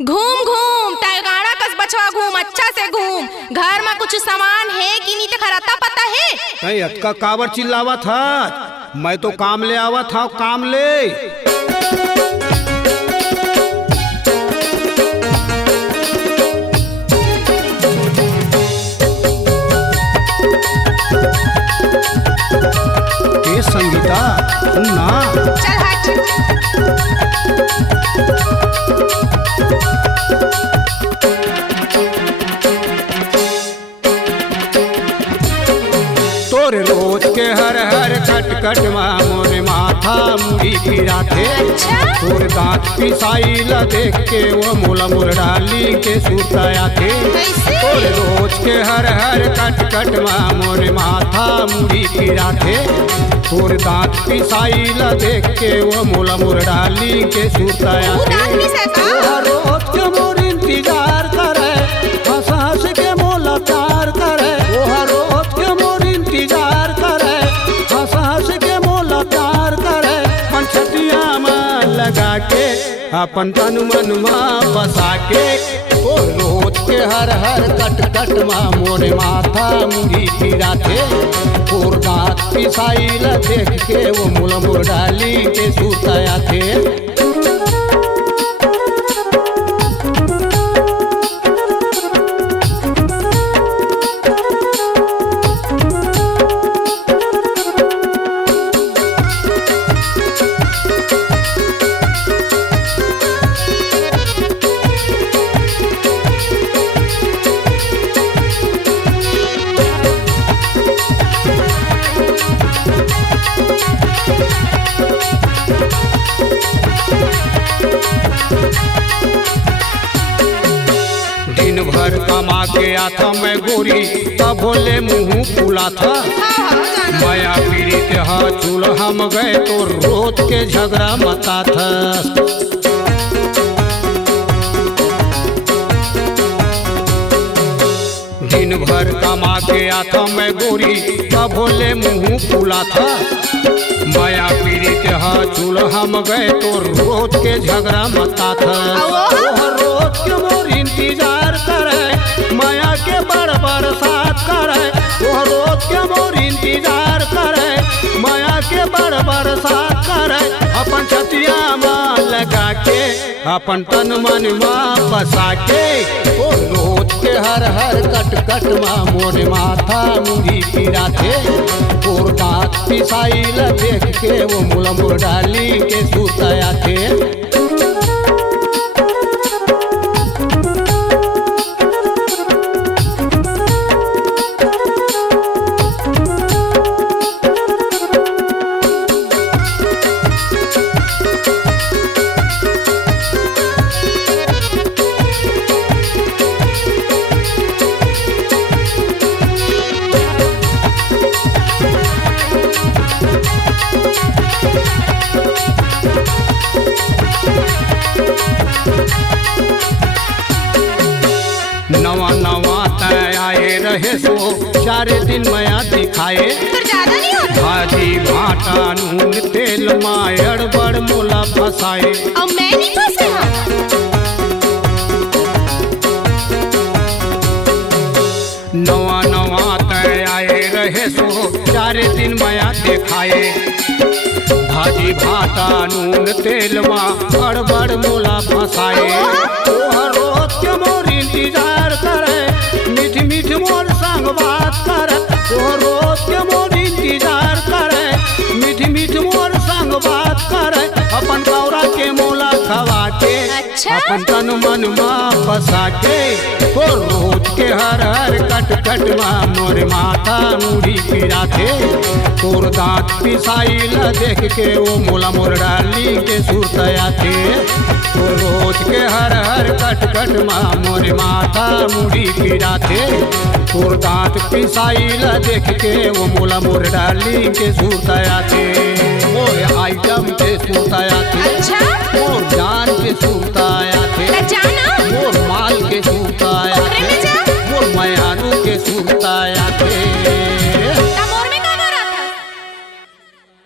घूम घूम टाइगाड़ा कस बछवा घूम, अच्छा से घूम। घर में कुछ सामान है कि नहीं तो खराता पता है। नहीं अतका काबर चिल्लावा था। मैं तो काम ले आवा था, काम ले। ए संगीता सुन ना। चल हट। तोरे रोज के हर हर खट खट मोरे माथा मुड़ी फिराथे। अच्छा? तोर दांत पिसाई ला देख के वो मोला मोर डाली के सुताया थे। कैसे? तोरे रोज के हर हर खट खट मोरे माथा मुड़ी फिराथे। तोर दांत पिसाई ला देख के वो मोला मोर डाली के सुताया तू थे। दांत पिसाए का? तोहर रोज के मोर इंतजार करे, हंस हंस के मोला प्यार करे। तोहर रोज के मोर इंतजार करे, हंस हंस के मोला प्यार करे। मन छतिया में लगा के अपन तन मन में बसा के। ओ रोज के हर हर कट कट मोरे माथा मुड़ी फिराथे। और दांत पिसाई ला देख के वो मोला मोर डाली के सुताया थे। दिन भर कमा के आता मैं गोरी, तब बोले मुँह फूला था। माया पीरी के चूल हम गए तो रोज के झगड़ा मता था। दिन भर कमा के आता मैं गोरी, तब बोले मुँह फूला था। माया पीरी के चूल हम गए तो रोज के झगड़ा मता था। रोज के मोर इंतजार करे, माया के बड़ बरसात करे। वो रोज के मोर इंतजार करे, माया के बड़ बरसात करे। अपन छतिया में लगा के, अपन तन मन में बसा के। ओ रोज के हर हर कट कट मोरे माथा मुड़ी फिराथे। और दांत पिसाई ला देख के वो मुला मोर डाली के सुताया थे। नवा नवा तय आए रहे सो 4 दिन मया दिखाए। ज्यादा नहीं होता। भाजी भाटा नून तेल मायड़ बड़ मोला फसाए। अब मैं नहीं फंसे हूँ। नवा नवा तय आए रहे सो 4 दिन मया दिखाए। भाजी भाटा नून तेल मायड़ बड़ मोला फसाए। रोज के मोर इंतजार करे, मीठ मीठ मोर संग बात करे। रोज के मोर इंतजार करे, मीठ मीठ मोर संग बात करे। अपन कौरा के मोला खवा के, अच्छा? अपन तन मन में फंसा के। ओ रोज के हर हर कट कट मोरे माथा मुड़ी फिराथे। तोर दांत पिसाई ला देख के वो मोला मोर डाली के सुताया थे। तो रोज के हर हर कट कट मोरे माथा मुड़ी फिराथे। तोर दांत पिसाई ला देख के वो मोला मोर डाली के सुताया थे। मोर आइटम के सुताया थे। अच्छा? मोर जान के सुताया